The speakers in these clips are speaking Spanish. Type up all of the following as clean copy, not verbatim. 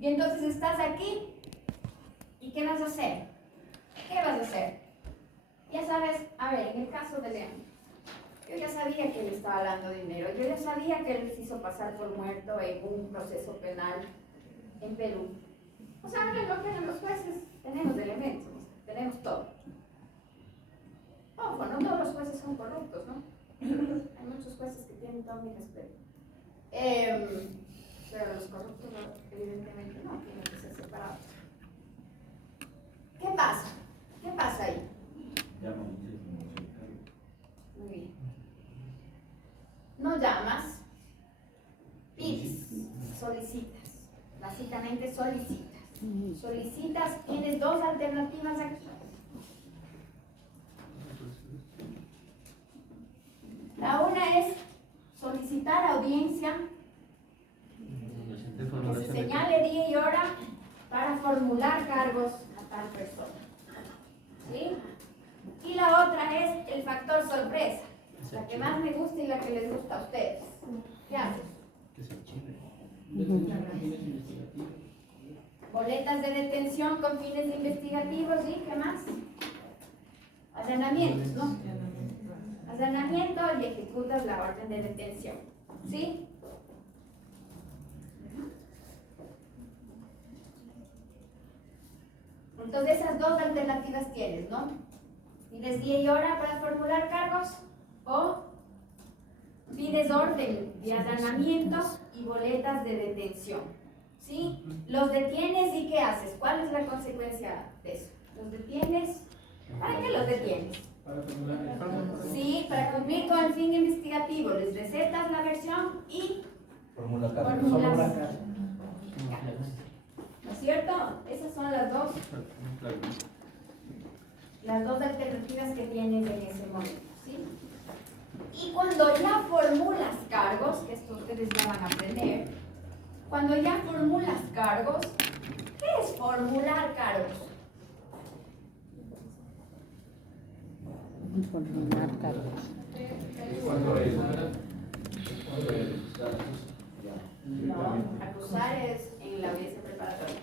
Y entonces estás aquí, ¿y qué vas a hacer? ¿Qué vas a hacer? Ya sabes, a ver, en el caso de León, yo ya sabía que él estaba hablando de dinero, yo ya sabía que él se hizo pasar por muerto en un proceso penal en Perú. O sea, hagan lo que hagan los jueces, tenemos elementos, tenemos todo. Ojo, no todos los jueces son corruptos, ¿no? Hay muchos jueces que tienen todo mi respeto. Pero los corruptos, evidentemente, no, tienen que ser separados. ¿Qué pasa? ¿Qué pasa ahí? Muy bien. No llamas, pides, solicitas. Básicamente solicitas. Solicitas, tienes dos alternativas aquí. La una es solicitar audiencia, que se señale día y hora para formular cargos a tal persona. ¿Sí? Y la otra es el factor sorpresa, la que más me gusta y la que les gusta a ustedes. ¿Qué haces? Boletas de detención con fines investigativos y ¿qué más? Allanamientos, ¿no? Allanamiento y ejecutas la orden de detención. ¿Sí? Entonces esas dos alternativas tienes, ¿no? Pides día y hora para formular cargos o pides orden de allanamiento y boletas de detención. ¿Sí? Los detienes y ¿qué haces? ¿Cuál es la consecuencia de eso? Los detienes. ¿Para qué los detienes? Sí, para cumplir con el fin investigativo. Les recetas la versión y formulas cargos. ¿No es cierto? Esas son las dos alternativas que tienes en ese momento, ¿sí? Y cuando ya formulas cargos, que esto ustedes ya van a aprender, cuando ya formulas cargos, ¿qué es formular cargos? Formular cargos. No, acusar es en la audiencia preparatoria.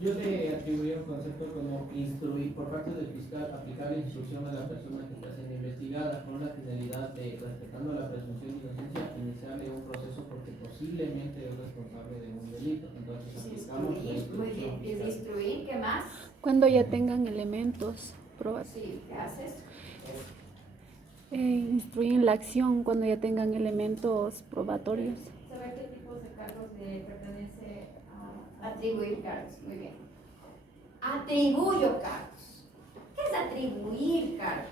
Yo te atribuí un concepto como instruir por parte del fiscal, aplicar la instrucción a la persona que está siendo investigada con la finalidad de, respetando la presunción de inocencia, iniciarle un proceso porque posiblemente es responsable de un delito. Entonces aplicamos la instrucción. Muy bien. ¿Y de instruir qué más? Cuando ya tengan elementos probados. Sí, ¿qué haces? Instruyen la acción cuando ya tengan elementos probatorios. ¿Saber qué tipos de cargos le pertenece a atribuir cargos? Muy bien. Atribuyo cargos. ¿Qué es atribuir cargos?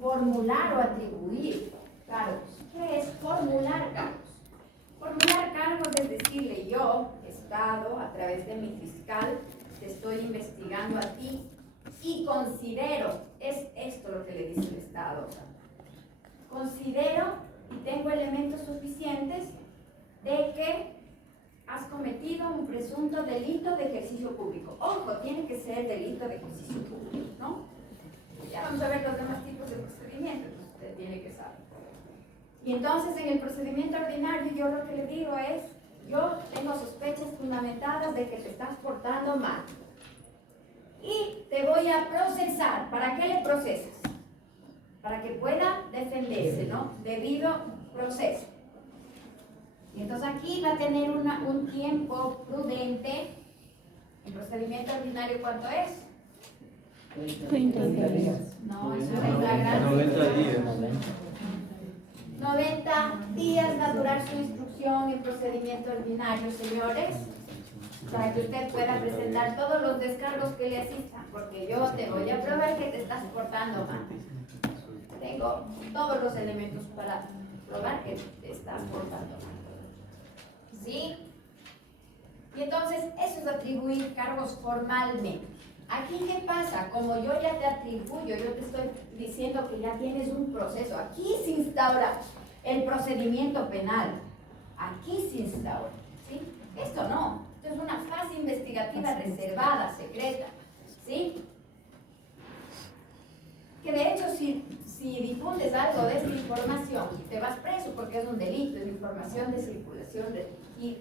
Formular o atribuir cargos. ¿Qué es formular cargos? Formular cargos es decirle yo, Estado, a través de mi fiscal, te estoy investigando a ti y considero, es esto lo que le dice el Estado, considero y tengo elementos suficientes de que has cometido un presunto delito de ejercicio público. Ojo, tiene que ser delito de ejercicio público, ¿no? Ya vamos a ver los demás tipos de procedimientos, usted tiene que saber. Y entonces en el procedimiento ordinario yo lo que le digo es, yo tengo sospechas fundamentadas de que te estás portando mal. Y te voy a procesar. ¿Para qué le procesas? Para que pueda defenderse, ¿no? Debido proceso. Y entonces aquí va a tener un tiempo prudente. ¿El procedimiento ordinario cuánto es? 30 días. No, eso es la gran... 90 días. 90 días va a durar su instrucción en procedimiento ordinario, señores, para que usted pueda presentar todos los descargos que le asistan, porque yo te voy a probar que te estás portando mal. Tengo todos los elementos para probar que te estás portando mal. ¿Sí? Y entonces eso es atribuir cargos formalmente. Aquí, ¿qué pasa? Como yo ya te atribuyo, yo te estoy diciendo que ya tienes un proceso. Aquí se instaura el procedimiento penal. Aquí se instaura. ¿Sí? Esto no. Esto es una fase investigativa reservada, secreta. ¿Sí? Que de hecho, si difundes algo de esta información, te vas preso porque es un delito, es información de circulación restringida.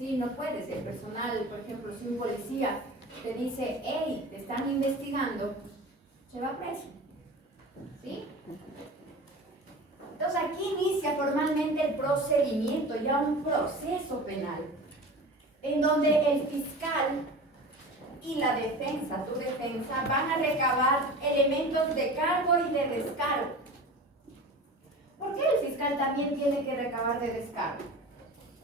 Sí, no puedes. El personal, por ejemplo, si un policía te dice, hey, te están investigando, se va preso. ¿Sí? Entonces aquí inicia formalmente el procedimiento, ya un proceso penal, en donde el fiscal y la defensa, tu defensa, van a recabar elementos de cargo y de descargo. ¿Por qué el fiscal también tiene que recabar de descargo?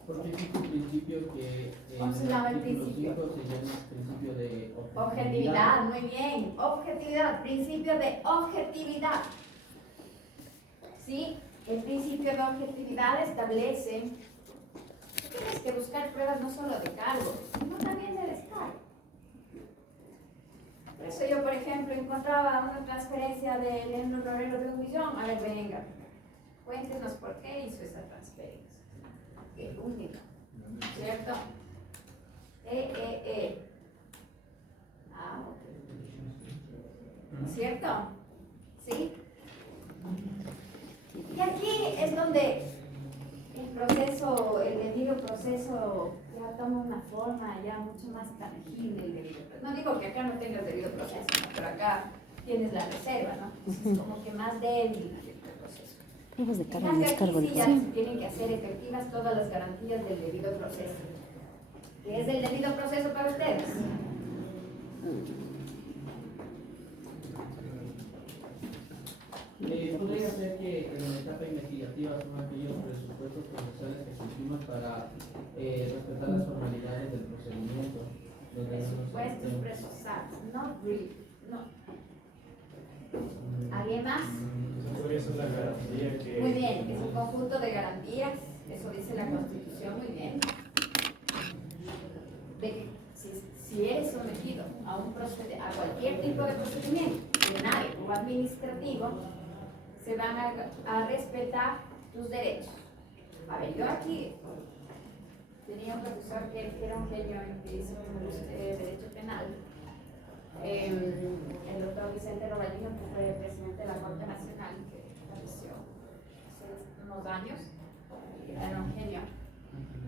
Porque existe un principio que ¿Cómo se llama el artículo principio? 5 se llama principio de Objetividad, muy bien. Objetividad, principio de objetividad. ¿Sí? El principio de objetividad establece que tienes que buscar pruebas no solo de cargo, sino también de descargo. Por eso yo, por ejemplo, encontraba una transferencia de Leandro Romero de 1 millón. A ver, venga, cuéntenos por qué hizo esa transferencia. El único, ¿cierto? Ah, ok. ¿No es cierto? ¿Sí? Y aquí es donde el proceso, el debido proceso ya toma una forma ya mucho más tangible. El debido proceso. No digo que acá no tengas debido proceso, ¿no? Pero acá tienes la reserva, ¿no? Es como que más débil el proceso. Pruebas de cargo y Aquí descargo. sí ya se tienen que hacer efectivas todas las garantías del debido proceso. ¿Qué es el debido proceso para ustedes? Podría ser que en la etapa investigativa son aquellos presupuestos procesales que se estiman para respetar las formalidades del procedimiento. Presupuestos procesales, no brief, no. ¿Alguien más? Podría ser la garantía que... Muy bien, es un conjunto de garantías, eso dice la Constitución, muy bien. De que si eres sometido a cualquier tipo de procedimiento, penal o administrativo, se van a respetar tus derechos. A ver, yo aquí tenía un profesor que era un genio que hizo un curso de Derecho Penal, el doctor Vicente Roballino, que fue presidente de la Corte Nacional, que falleció hace unos años, era un genio.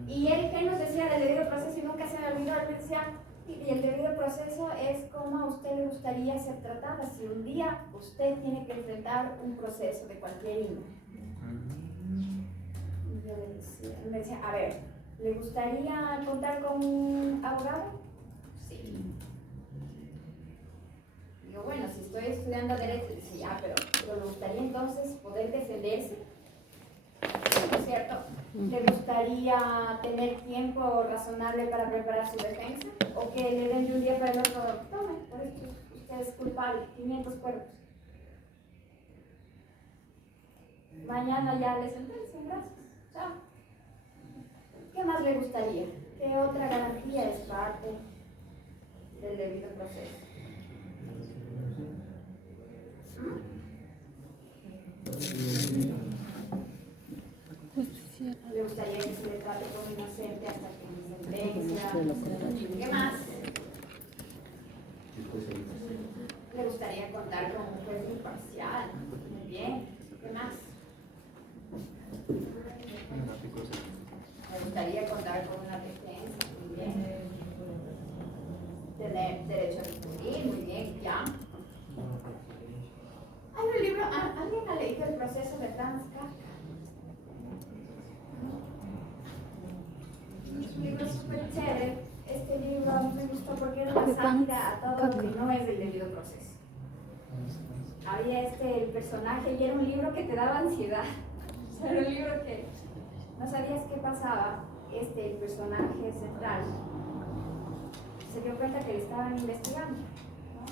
Y él que nos decía del debido proceso, y nunca se me olvidó, él me decía, y el debido proceso es como a usted le gustaría ser tratada si un día usted tiene que enfrentar un proceso de cualquier índole. Y yo él me decía, a ver, ¿le gustaría contar con un abogado? Sí. Digo, bueno, si estoy estudiando Derecho, dice, ya, pero ¿le gustaría entonces poder defenderse? ¿No es cierto? ¿Le gustaría tener tiempo razonable para preparar su defensa? ¿O que le den de un día para el otro, tome, por esto usted es culpable, 500 cuerpos? Mañana ya le sentencian, gracias. Chao. ¿Qué más le gustaría? ¿Qué otra garantía es parte del debido proceso? ¿Le gustaría que se le trate como inocente hasta que me sentencia? ¿Qué más? ¿Le gustaría contar con un juez imparcial? Muy bien. ¿Qué más? ¿Le gustaría contar con una defensa? Muy bien. Tener derecho a discutir, muy bien, ya. Hay un libro, ¿alguien ha leído El proceso de Franz Kafka? Es un libro súper chévere. Este libro a mí me gustó porque era una sátira a todo lo que no es el debido proceso. Había el personaje y era un libro que te daba ansiedad. O sea, era un libro que no sabías qué pasaba. El personaje central se dio cuenta que le estaban investigando, ¿no?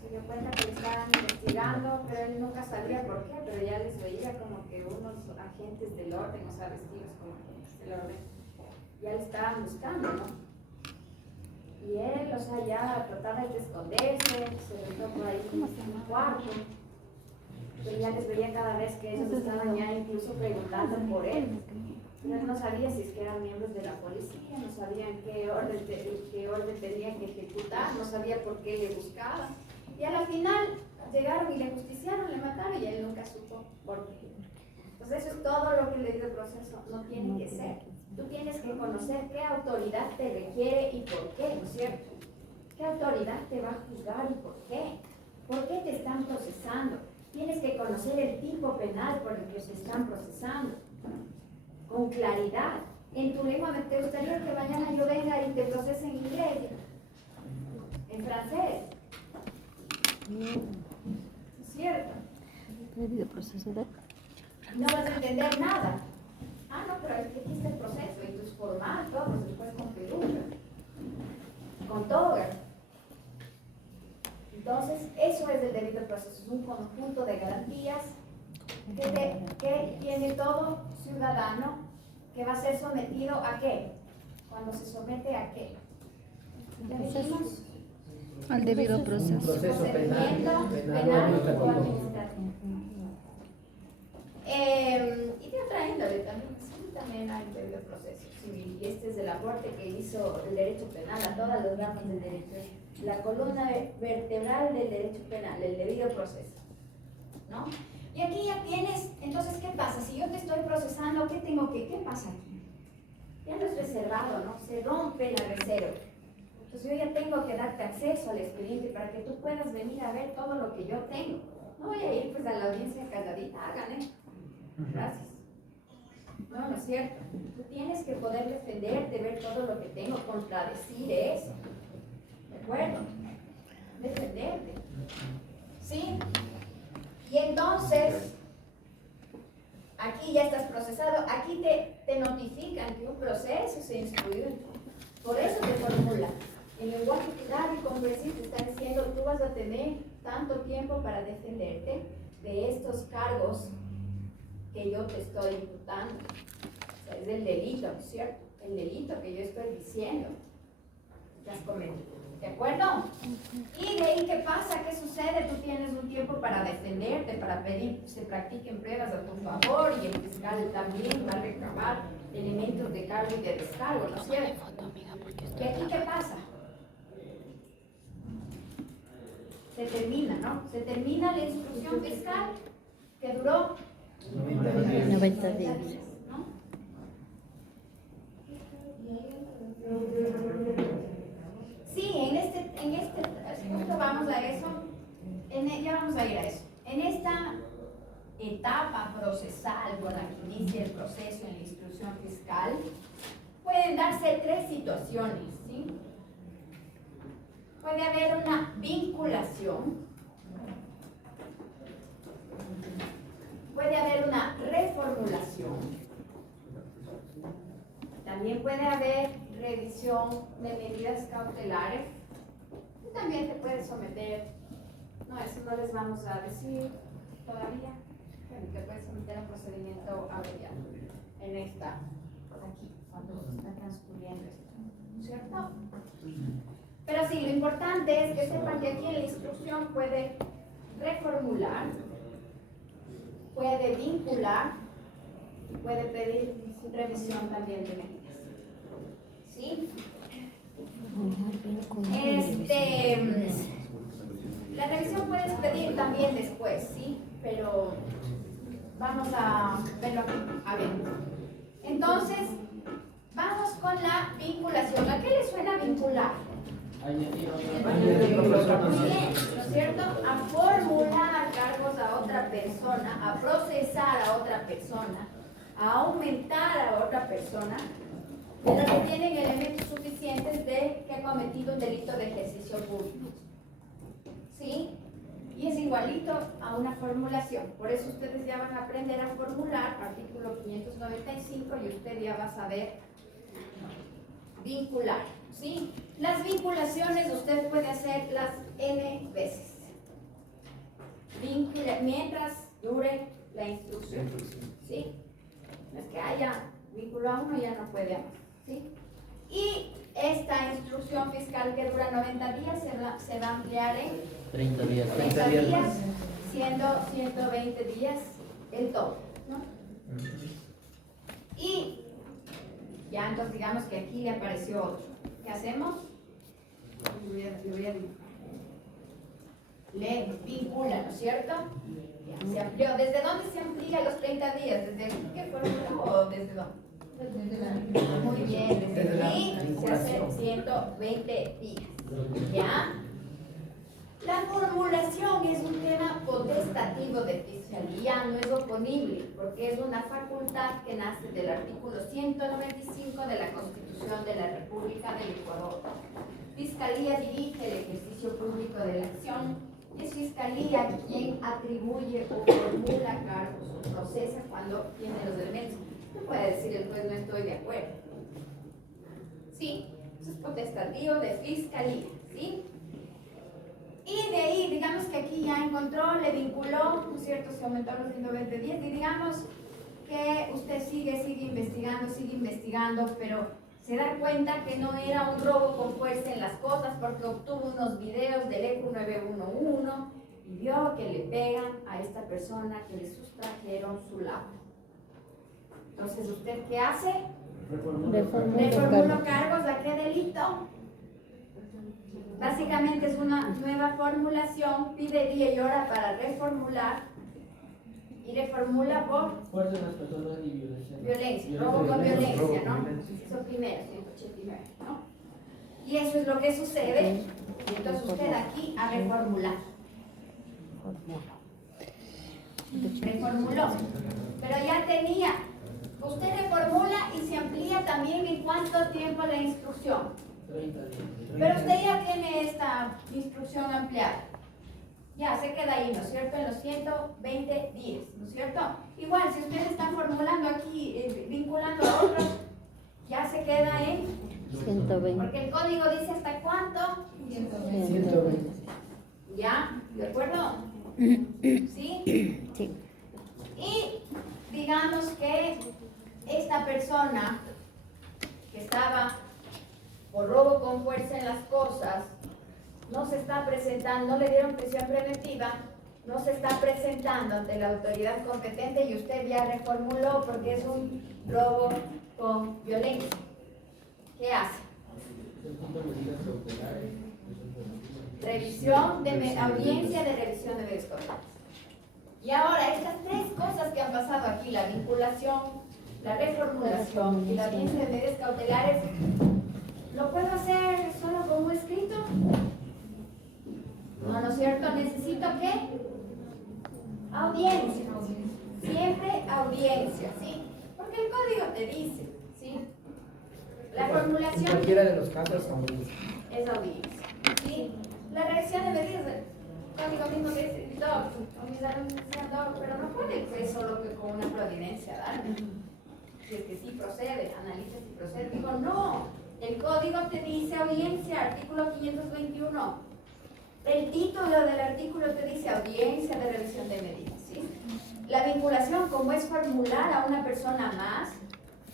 Se dio cuenta que le estaban investigando, pero él nunca sabía por qué, pero ya les veía como que unos agentes del orden, o sea, vestidos como agentes del orden, ya le estaban buscando, ¿no? Y él, o sea, ya trataba de esconderse, se metió por ahí en un cuarto, pero ya les veía cada vez que ellos estaban ya incluso preguntando por él. Pero él no sabía si es que eran miembros de la policía, no sabían qué orden tenían que ejecutar, no sabía por qué le buscaban. Y al final llegaron y le justiciaron, le mataron y él nunca supo por qué. Entonces eso es todo lo que el debido proceso no tiene que ser. tú tienes que conocer qué autoridad te requiere y por qué, ¿no es cierto? ¿Qué autoridad te va a juzgar y por qué? ¿Por qué te están procesando? Tienes que conocer el tipo penal por el que se están procesando, con claridad. En tu lengua, ¿te gustaría que mañana yo venga y te procese en inglés? ¿En francés? ¿Es cierto? Debido proceso de... No vas a entender nada. Ah, no, pero aquí está el proceso y tú es formal, todo, después con peluca, con toga. Entonces, eso es el debido proceso, es un conjunto de garantías que tiene todo ciudadano que va a ser sometido a qué. Cuando se somete a qué. ¿Ya dijimos? Al debido proceso. Proceso penal, Penal o o administrativo. administrativo. Y de otra índole también, sí, también hay debido proceso civil, y este es el aporte que hizo el derecho penal a todas las ramas del derecho, es la columna vertebral del derecho penal, el debido proceso, ¿no? Y aquí ya tienes, entonces, ¿qué pasa? Si yo te estoy procesando, ¿qué pasa aquí? Ya no es reservado, ¿no? Se rompe la reserva. Entonces yo ya tengo que darte acceso al expediente para que tú puedas venir a ver todo lo que yo tengo. No voy a ir pues a la audiencia calladita, hagan, Gracias. No, no es cierto. Tú tienes que poder defenderte, ver todo lo que tengo, contradecir eso. ¿De acuerdo? Defenderte. ¿Sí? Y entonces, aquí ya estás procesado, aquí te notifican que un proceso se instruyó. Por eso te formula. El lenguaje claro y comprensible te está diciendo, tú vas a tener tanto tiempo para defenderte de estos cargos que yo te estoy imputando. O sea, es el delito, ¿no es cierto? El delito que yo estoy diciendo. ¿Te has cometido? ¿De acuerdo? Y de ahí, ¿qué pasa? ¿Qué sucede? Tú tienes un tiempo para defenderte, para pedir que se practiquen pruebas a tu favor, y el fiscal también va a recabar elementos de cargo y de descargo, ¿no es cierto? ¿Y aquí qué pasa? Se termina, ¿no? Se termina la instrucción fiscal que duró 90 días. ¿no? Sí, justo vamos a eso, ya vamos a ir a eso. En esta etapa procesal, por la que inicia el proceso en la instrucción fiscal, pueden darse tres situaciones, ¿sí? Puede haber una vinculación, puede haber una reformulación, también puede haber revisión de medidas cautelares, y también te puedes someter, no, eso no les vamos a decir todavía, pero te puedes someter a procedimiento abreviado en esta, aquí, cuando está transcurriendo esto, ¿cierto? Pero sí, lo importante es que sepan que aquí en la instrucción puede reformular, puede vincular, puede pedir revisión también de medidas. ¿Sí? La revisión puedes pedir también después, ¿sí? Pero vamos a verlo aquí. A ver. Entonces, vamos con la vinculación. ¿A qué le suena vincular? Añadir Muy otras bien, ¿no es cierto? A formular cargos a otra persona, a procesar a otra persona, a aumentar a otra persona, de los que tienen elementos suficientes de que ha cometido un delito de ejercicio público. ¿Sí? Y es igualito a una formulación. Por eso ustedes ya van a aprender a formular artículo 595 y usted ya va a saber vincular. ¿Sí? Las vinculaciones usted puede hacerlas N veces. Mientras dure la instrucción. ¿Sí? No es que haya vínculo a uno, ya no puede más. ¿Sí? Y esta instrucción fiscal que dura 90 días se va a ampliar en 30 días. 30 días, siendo 120 días el todo, ¿no? Y ya entonces digamos que aquí le apareció otro. ¿Qué hacemos? Le voy a dibujar. Le vincula, ¿no es cierto? Ya, se amplió. ¿Desde dónde se amplía los 30 días? ¿Desde qué fórmula o desde dónde? Muy bien, desde aquí se hace 120 días. ¿Ya? La formulación es un tema potestativo de fiscalía, no es oponible, porque es una facultad que nace del artículo 195 de la Constitución de la República del Ecuador. Fiscalía dirige el ejercicio público de la acción. Es fiscalía quien atribuye o formula cargos o procesa cuando tiene los elementos. No puede decir el juez no estoy de acuerdo. Sí, eso es potestativo de fiscalía, ¿sí? Y de ahí, digamos que aquí ya encontró, le vinculó, ¿no es cierto? Se aumentó los 120 días y digamos que usted sigue investigando, pero se da cuenta que no era un robo con fuerza en las cosas porque obtuvo unos videos del ECU 911 y vio que le pegan a esta persona que le sustrajeron su laptop. Entonces, ¿usted qué hace? Reformulo cargos. ¿A qué delito? Básicamente es una nueva formulación, pide día y hora para reformular y reformula por Fuerza de las personas y violencia. violencia, robo con violencia, ¿no? Eso primero, 189, ¿no? Y eso es lo que sucede. Y entonces usted aquí a reformular. Reformuló, pero ya tenía. Usted reformula y se amplía también en cuánto tiempo la instrucción. 30 días. Pero usted ya tiene esta instrucción ampliada. Ya se queda ahí, ¿no es cierto? En los 120 días, ¿no es cierto? Igual, si ustedes están formulando aquí, vinculando a otros, ya se queda en 120. porque el código dice hasta cuánto. 120. ¿Ya? ¿De acuerdo? ¿Sí? Sí. Y digamos que esta persona que estaba por robo con fuerza en las cosas, no se está presentando, no le dieron prisión preventiva, no se está presentando ante la autoridad competente y usted ya reformuló porque es un robo con violencia. ¿Qué hace? Revisión de audiencia de revisión de medios cautelares. Y ahora, estas tres cosas que han pasado aquí, la vinculación, la reformulación y la audiencia de medios cautelares, ¿lo puedo hacer solo con un escrito? No, ¿no es cierto? ¿Necesito qué? Audiencia. Siempre audiencia, ¿sí? Porque el código te dice, ¿sí? La formulación... En cualquiera de los casos, audiencia. Es audiencia, ¿sí? La revisión de medidas, el código mismo dice, pero no puede pues solo que con una providencia, ¿verdad? Si es que sí procede, analiza si procede. Digo, no, el código te dice audiencia, artículo 521. El título del artículo te dice audiencia de revisión de medidas, ¿sí? La vinculación, como es formular a una persona más,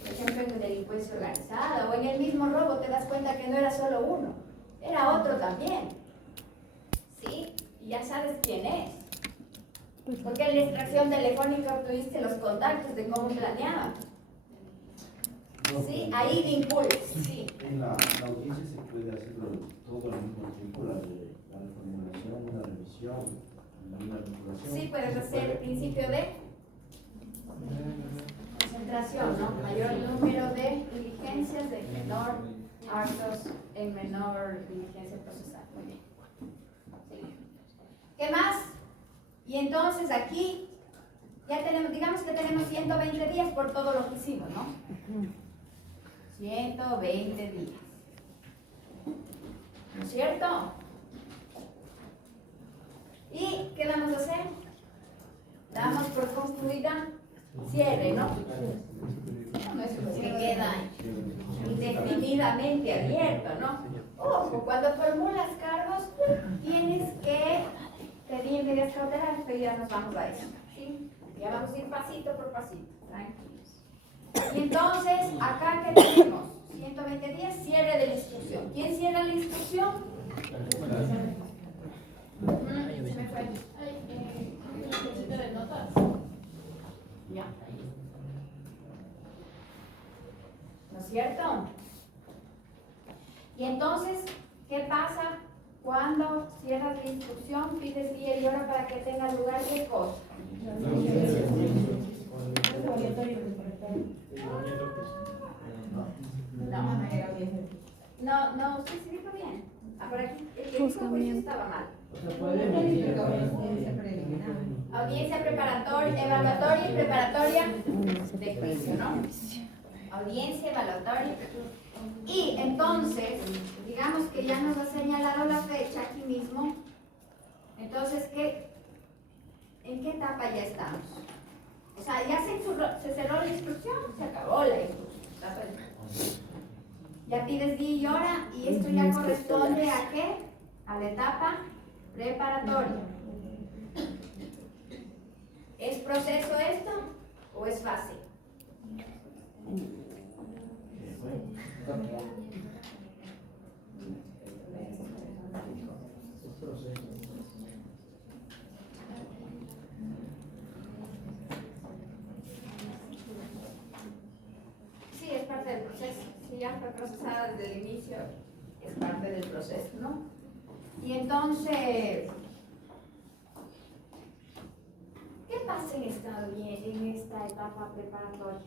por ejemplo en delincuencia organizada o en el mismo robo, te das cuenta que no era solo uno, era otro también, ¿sí? Y ya sabes quién es. Porque en la extracción telefónica obtuviste los contactos de cómo planeaban. ¿Sí? Ahí vinculas, sí. En la audiencia se puede hacerlo todo al mismo tiempo, la reformulación, la revisión, la vinculación. Sí, puedes hacer el principio de concentración, ¿no? Mayor número de diligencias de menor actos en menor diligencia procesal. Muy bien. Sí. ¿Qué más? Y entonces aquí ya tenemos, digamos que tenemos 120 días por todo lo que hicimos, ¿no? 120 días. ¿No es cierto? ¿Y qué vamos a hacer? Damos por concluida cierre, ¿no? No es que queda indefinidamente abierto, ¿no? Ojo, cuando formulas cargos tienes que pedir medidas cautelares, pero ya nos vamos a eso, ¿sí? Ya vamos a ir pasito por pasito, tranquilos. Y entonces, acá que tenemos 120 días, cierre de la instrucción. ¿Quién cierra la instrucción? Se me fue. Ya. ¿No es cierto? Y entonces, ¿qué pasa cuando cierras la instrucción? Pides día y hora para que tenga lugar qué cosa. No, sí, sí dijo bien. Ah, por aquí, el que dijo juicio estaba mal. O sea, puede emitir Audiencia preparatoria, evaluatoria y preparatoria de juicio, ¿no? Audiencia evaluatoria. Y entonces, digamos que ya nos ha señalado la fecha aquí mismo. Entonces, ¿en qué etapa ya estamos? O sea, ya se cerró la instrucción, se acabó la instrucción. Ya pides día y hora y esto ya corresponde ¿a qué? A la etapa preparatoria. ¿Es proceso esto o es fase? Sí, es parte del proceso. Si ya fue procesada desde el inicio, es parte del proceso, ¿no? Y entonces, ¿qué pasa en esta etapa preparatoria?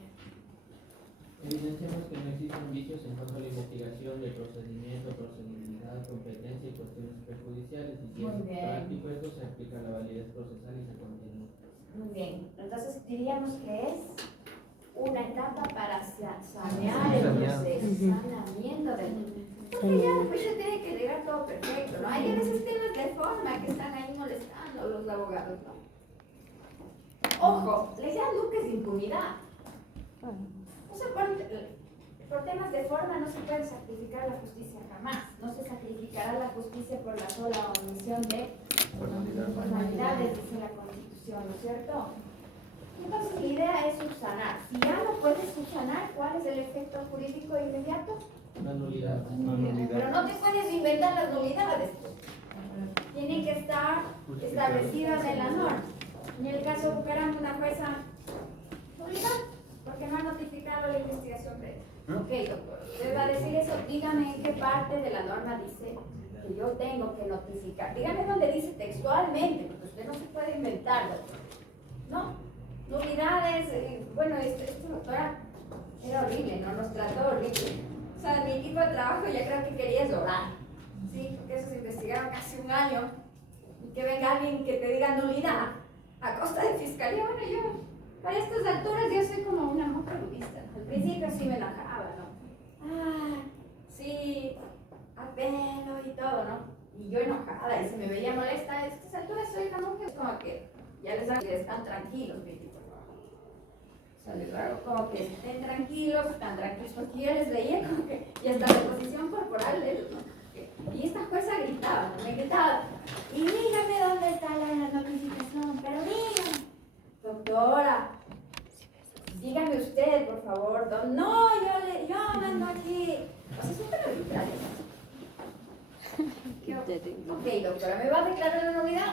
Evidenciamos que no existen vicios en cuanto a la investigación del procedimiento, procedibilidad, competencia y cuestiones perjudiciales. Y si Muy es bien. práctico esto, se aplica la validez procesal y se continúa. Muy bien. Entonces diríamos que es una etapa para sanear el proceso, saneamiento del proceso. Porque ya después se tiene que llegar todo perfecto, ¿no? Hay veces temas de forma que están ahí molestando a los abogados, ¿no? Ojo, les dan luces de impunidad. O sea, por temas de forma no se puede sacrificar la justicia jamás. No se sacrificará la justicia por la sola omisión de formalidades, dice la Constitución, ¿no es cierto? Entonces la idea es subsanar. Si ya no puedes subsanar, ¿cuál es el efecto jurídico inmediato? La nulidad. Pero no te puedes inventar las nulidades. Tienen que estar establecidas en la norma. En el caso de Bucaramanga, una jueza nulidad, porque no ha notificado la investigación previa. Ok, doctor, usted va a decir eso. Dígame en qué parte de la norma dice que yo tengo que notificar. Dígame dónde dice textualmente, porque usted no se puede inventar, doctor. ¿No? Nulidades, bueno, esto, doctora, era horrible, ¿no? Nos trató horrible. O sea, mi equipo de trabajo ya creo que quería llorar, ¿sí? Porque eso se investigaron casi un año. Y que venga alguien que te diga nulidad a costa de fiscalía. Bueno, yo, a estas alturas, yo soy como una monja budista. Al principio sí me enojaba, ¿no? Ah, sí, apelo y todo, ¿no? Y yo enojada, y se me veía molesta. A estas alturas soy una monja, como que ya les dan que están tranquilos, mi equipo de trabajo. O sea, les hago como que estén tranquilos, porque yo les veía como que, y hasta la posición corporal de ellos, ¿no? Y esta jueza gritaba, me gritaba, y dígame dónde está la notificación, pero dígame, doctora, dígame usted, por favor, no, yo mando aquí, o sea, súper arbitrario. Ok, doctora, ¿me va a declarar la novedad?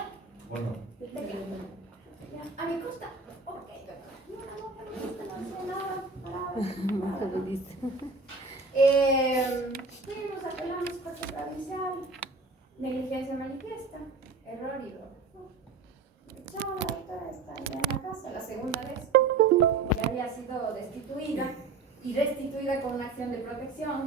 Bueno. A mi costa. Ok, doctora. No sé nada. Fuimos, apelamos corte provincial, negligencia manifiesta, error y error. Ya la doctora está ya en la casa, la segunda vez. Ya había sido destituida y restituida con una acción de protección.